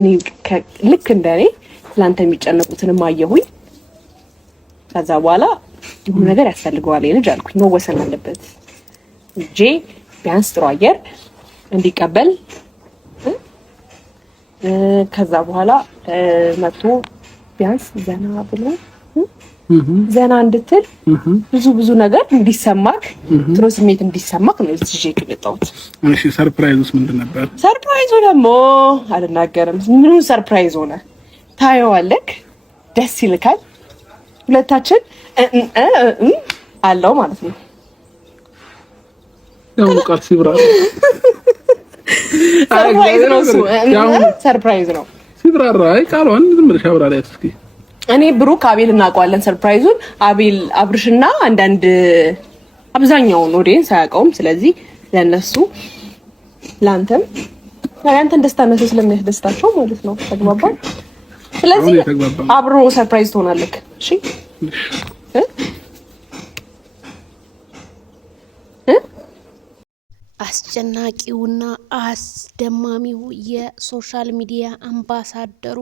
ልክ እንደኔ ስላንተ የሚጨነቁትንም አየሁኝ። ከዛ በኋላ ሁሉ ነገር ያስፈልገዋል ልጅ አልኩኝ። መወሰን አለበት እንጂ ቢያንስ ጥሩ አየር እንዲቀበል ከዛ በኋላ መጥቶ ቢያንስ ዘና ብሎ ዘና እንድትል ብዙ ነገር እንዲሰማክ ጥሩ ስሜት እንዲሰማክ ነው እዚህ የመጣሁት። እሺ ሰርፕራይዙስ ምንድን ነበር? ሰርፕራይዙ ደግሞ አልናገርም። ምኑ ሰርፕራይዝ ሆነ? ታየዋለክ፣ ደስ ይልካል። ሁለታችን አለው ማለት ነው። ያው ቃል ሲብራ ሰርፕራይዝ ነው እሱ። ሰርፕራይዝ ነው ሲብራራ። አይ ቃሏን ዝም ብለሽ አብራሪያት እስኪ። እኔ ብሩክ አቤል እናውቀዋለን ሰርፕራይዙን። አቤል አብርሽና አንዳንድ አብዛኛውን ኦዲየንስ አያውቀውም። ስለዚህ ለነሱ ላንተም ያንተን ደስታ ነው ስለሚያስደስታቸው ማለት ነው። ተግባባን። ስለዚህ አብሮ ሰርፕራይዝ ትሆናለህ። እሺ አስጨናቂውና አስደማሚው የሶሻል ሚዲያ አምባሳደሩ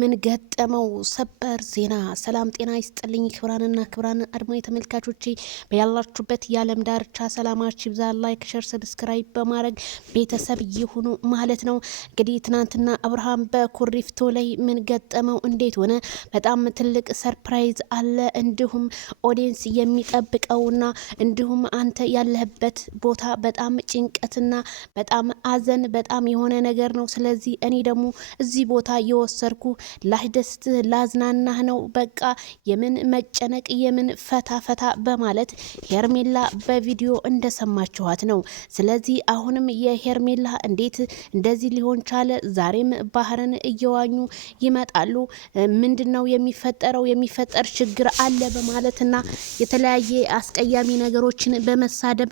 ምን ገጠመው? ሰበር ዜና። ሰላም ጤና ይስጥልኝ ክብራንና ክብራን አድማጭ ተመልካቾቼ በያላችሁበት የዓለም ዳርቻ ሰላማችሁ ይብዛ። ላይክ፣ ሼር፣ ሰብስክራይብ በማድረግ ቤተሰብ ይሁኑ ማለት ነው። እንግዲህ ትናንትና አብርሃም በኩሪፍቶ ላይ ምን ገጠመው? እንዴት ሆነ? በጣም ትልቅ ሰርፕራይዝ አለ። እንዲሁም ኦዲየንስ የሚጠብቀውና እንዲሁም አንተ ያለህበት ቦታ በጣም ጭንቀትና በጣም አዘን በጣም የሆነ ነገር ነው። ስለዚህ እኔ ደግሞ እዚህ ቦታ የወሰድኩ ላስደስት ላዝናናህ ነው። በቃ የምን መጨነቅ የምን ፈታ በማለት ሄርሜላ በቪዲዮ እንደሰማችኋት ነው። ስለዚህ አሁንም የሄርሜላ እንዴት እንደዚህ ሊሆን ቻለ? ዛሬም ባህርን እየዋኙ ይመጣሉ። ምንድነው የሚፈጠረው? የሚፈጠር ችግር አለ በማለትና የተለያየ አስቀያሚ ነገሮችን በመሳደብ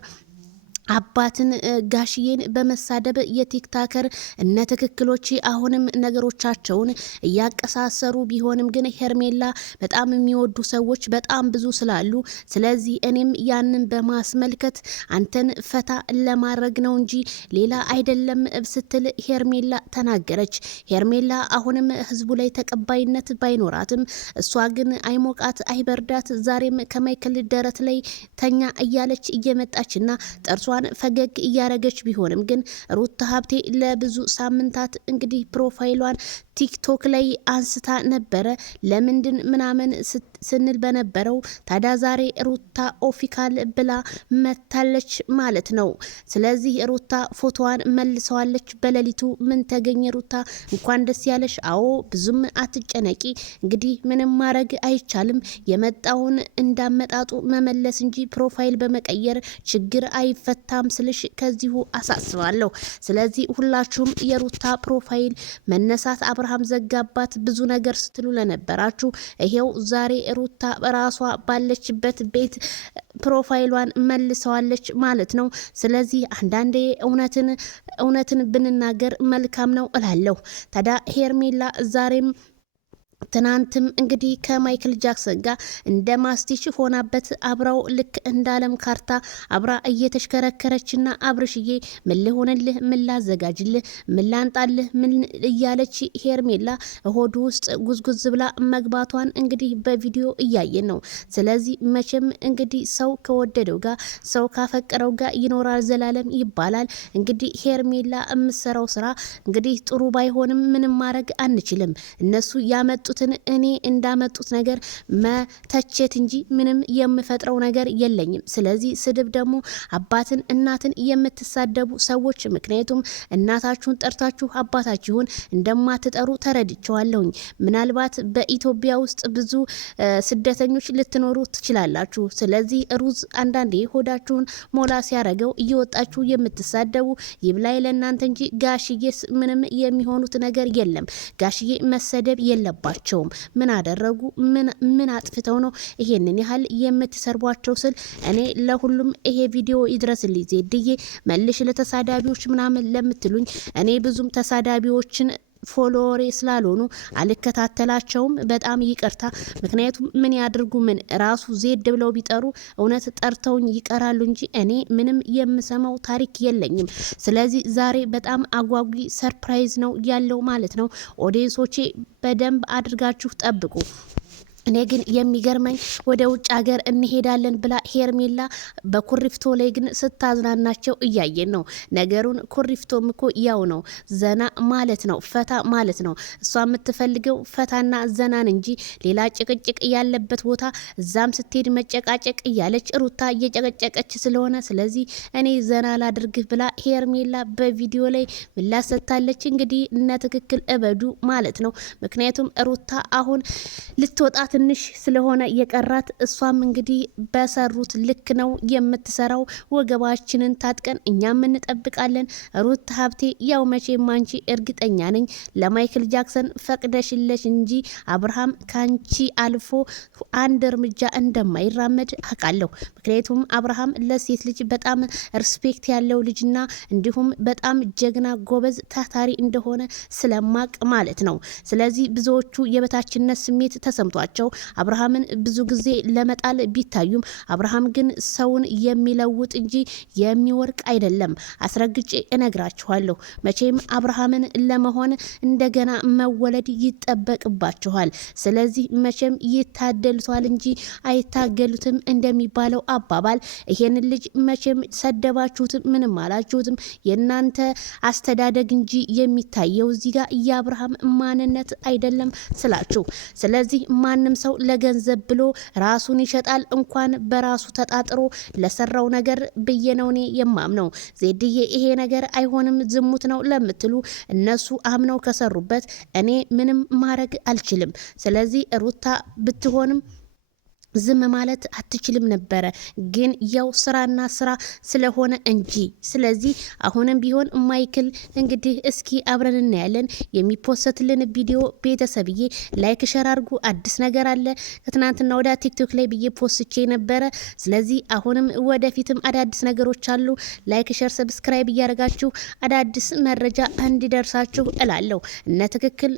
አባትን ጋሽዬን በመሳደብ የቲክታከር እነ ትክክሎች አሁንም ነገሮቻቸውን እያቀሳሰሩ ቢሆንም ግን ሄርሜላ በጣም የሚወዱ ሰዎች በጣም ብዙ ስላሉ ስለዚህ እኔም ያንን በማስመልከት አንተን ፈታ ለማድረግ ነው እንጂ ሌላ አይደለም ስትል ሄርሜላ ተናገረች። ሄርሜላ አሁንም ህዝቡ ላይ ተቀባይነት ባይኖራትም እሷ ግን አይሞቃት አይበርዳት ዛሬም ከማይክል ደረት ላይ ተኛ እያለች እየመጣችና ጠርሷ ፈገግ እያረገች ቢሆንም ግን ሩታ ሀብቴ ለብዙ ሳምንታት እንግዲህ ፕሮፋይሏን ቲክቶክ ላይ አንስታ ነበረ። ለምንድን ምናምን ስንል በነበረው ታዲያ ዛሬ ሩታ ኦፊካል ብላ መታለች ማለት ነው። ስለዚህ ሩታ ፎቶዋን መልሰዋለች። በሌሊቱ ምን ተገኘ? ሩታ እንኳን ደስ ያለሽ። አዎ ብዙም አትጨነቂ። እንግዲህ ምንም ማድረግ አይቻልም። የመጣውን እንዳመጣጡ መመለስ እንጂ ፕሮፋይል በመቀየር ችግር አይፈታም ስልሽ ከዚሁ አሳስባለሁ። ስለዚህ ሁላችሁም የሩታ ፕሮፋይል መነሳት አብርሃም ዘጋባት ብዙ ነገር ስትሉ ለነበራችሁ ይሄው ዛሬ ሩታ በራሷ ባለችበት ቤት ፕሮፋይሏን መልሰዋለች ማለት ነው። ስለዚህ አንዳንዴ እውነትን ብንናገር መልካም ነው እላለሁ። ታዲያ ሄርሜላ ዛሬም ትናንትም እንግዲህ ከማይክል ጃክሰን ጋር እንደ ማስቲሽ ሆናበት አብራው ልክ እንዳለም ካርታ አብራ እየተሽከረከረችና አብርሽዬ ምን ልሆንልህ፣ ምን ላዘጋጅልህ፣ ምን ላንጣልህ፣ ምን እያለች ሄርሜላ ሆዱ ውስጥ ጉዝጉዝ ብላ መግባቷን እንግዲህ በቪዲዮ እያየን ነው። ስለዚህ መቼም እንግዲህ ሰው ከወደደው ጋር ሰው ካፈቀረው ጋር ይኖራል ዘላለም ይባላል። እንግዲህ ሄርሜላ የምትሰራው ስራ እንግዲህ ጥሩ ባይሆንም ምንም ማድረግ አንችልም። እነሱ ያመጡትን እኔ እንዳመጡት ነገር መተቸት እንጂ ምንም የምፈጥረው ነገር የለኝም። ስለዚህ ስድብ ደግሞ አባትን እናትን የምትሳደቡ ሰዎች ምክንያቱም እናታችሁን ጠርታችሁ አባታችሁን እንደማትጠሩ ተረድቸዋለሁኝ። ምናልባት በኢትዮጵያ ውስጥ ብዙ ስደተኞች ልትኖሩ ትችላላችሁ። ስለዚህ ሩዝ አንዳንዴ ሆዳችሁን ሞላ ሲያረገው እየወጣችሁ የምትሳደቡ ይብላይ ለእናንተ እንጂ ጋሽዬስ ምንም የሚሆኑት ነገር የለም። ጋሽዬ መሰደብ የለባቸውም። ምን አደረጉ? ምን አጥፍተው ነው ይሄንን ያህል የምትሰርቧቸው? ስል እኔ ለሁሉም ይሄ ቪዲዮ ይድረስልኝ ዜድዬ መልሽ ለተሳዳቢዎች ምናምን ለምትሉኝ እኔ ብዙም ተሳዳቢዎችን ፎሎወሬ ስላልሆኑ አልከታተላቸውም። በጣም ይቅርታ። ምክንያቱም ምን ያድርጉ ምን ራሱ ዜድ ብለው ቢጠሩ እውነት ጠርተውኝ ይቀራሉ እንጂ እኔ ምንም የምሰማው ታሪክ የለኝም። ስለዚህ ዛሬ በጣም አጓጊ ሰርፕራይዝ ነው ያለው ማለት ነው። ኦዲየንሶቼ በደንብ አድርጋችሁ ጠብቁ። እኔ ግን የሚገርመኝ ወደ ውጭ ሀገር እንሄዳለን ብላ ሄርሜላ በኩሪፍቶ ላይ ግን ስታዝናናቸው እያየን ነው። ነገሩን ኩሪፍቶም እኮ ያው ነው፣ ዘና ማለት ነው፣ ፈታ ማለት ነው። እሷ የምትፈልገው ፈታና ዘናን እንጂ ሌላ ጭቅጭቅ ያለበት ቦታ እዛም ስትሄድ መጨቃጨቅ እያለች ሩታ እየጨቀጨቀች ስለሆነ ስለዚህ እኔ ዘና ላድርግህ ብላ ሄርሜላ በቪዲዮ ላይ ምላሽ ሰጥታለች። እንግዲህ እነ ትክክል እበዱ ማለት ነው። ምክንያቱም ሩታ አሁን ልትወጣ ትንሽ ስለሆነ የቀራት እሷም እንግዲህ በሰሩት ልክ ነው የምትሰራው። ወገባችንን ታጥቀን እኛም እንጠብቃለን። ሩት ሀብቴ ያው መቼም አንቺ እርግጠኛ ነኝ ለማይክል ጃክሰን ፈቅደሽለሽ እንጂ አብርሃም ካንቺ አልፎ አንድ እርምጃ እንደማይራመድ አውቃለሁ። ምክንያቱም አብርሃም ለሴት ልጅ በጣም ሪስፔክት ያለው ልጅና እንዲሁም በጣም ጀግና ጎበዝ ታታሪ እንደሆነ ስለማቅ ማለት ነው። ስለዚህ ብዙዎቹ የበታችነት ስሜት ተሰምቷቸው አብርሃምን ብዙ ጊዜ ለመጣል ቢታዩም አብርሃም ግን ሰውን የሚለውጥ እንጂ የሚወርቅ አይደለም። አስረግጬ እነግራችኋለሁ። መቼም አብርሃምን ለመሆን እንደገና መወለድ ይጠበቅባችኋል። ስለዚህ መቼም ይታደሉታል እንጂ አይታገሉትም እንደሚባለው አባባል ይሄንን ልጅ መቼም ሰደባችሁትም ምንም አላችሁትም የእናንተ አስተዳደግ እንጂ የሚታየው እዚህ ጋር የአብርሃም ማንነት አይደለም ስላችሁ። ስለዚህ ማንም ሰው ለገንዘብ ብሎ ራሱን ይሸጣል። እንኳን በራሱ ተጣጥሮ ለሰራው ነገር ብዬ ነው እኔ የማምነው። ዜድዬ ይሄ ነገር አይሆንም ዝሙት ነው ለምትሉ እነሱ አምነው ከሰሩበት እኔ ምንም ማድረግ አልችልም። ስለዚህ ሩታ ብትሆንም ዝም ማለት አትችልም ነበረ፣ ግን ያው ስራና ስራ ስለሆነ እንጂ። ስለዚህ አሁንም ቢሆን ማይክል እንግዲህ እስኪ አብረን እናያለን። የሚፖስትልን ቪዲዮ ቤተሰብዬ ላይክ ሸር አድርጉ። አዲስ ነገር አለ ከትናንትና ወደ ቲክቶክ ላይ ብዬ ፖስትቼ ነበረ። ስለዚህ አሁንም ወደፊትም አዳዲስ ነገሮች አሉ። ላይክ ሸር ሰብስክራይብ እያደረጋችሁ አዳዲስ መረጃ እንዲደርሳችሁ እላለሁ። እነ ትክክል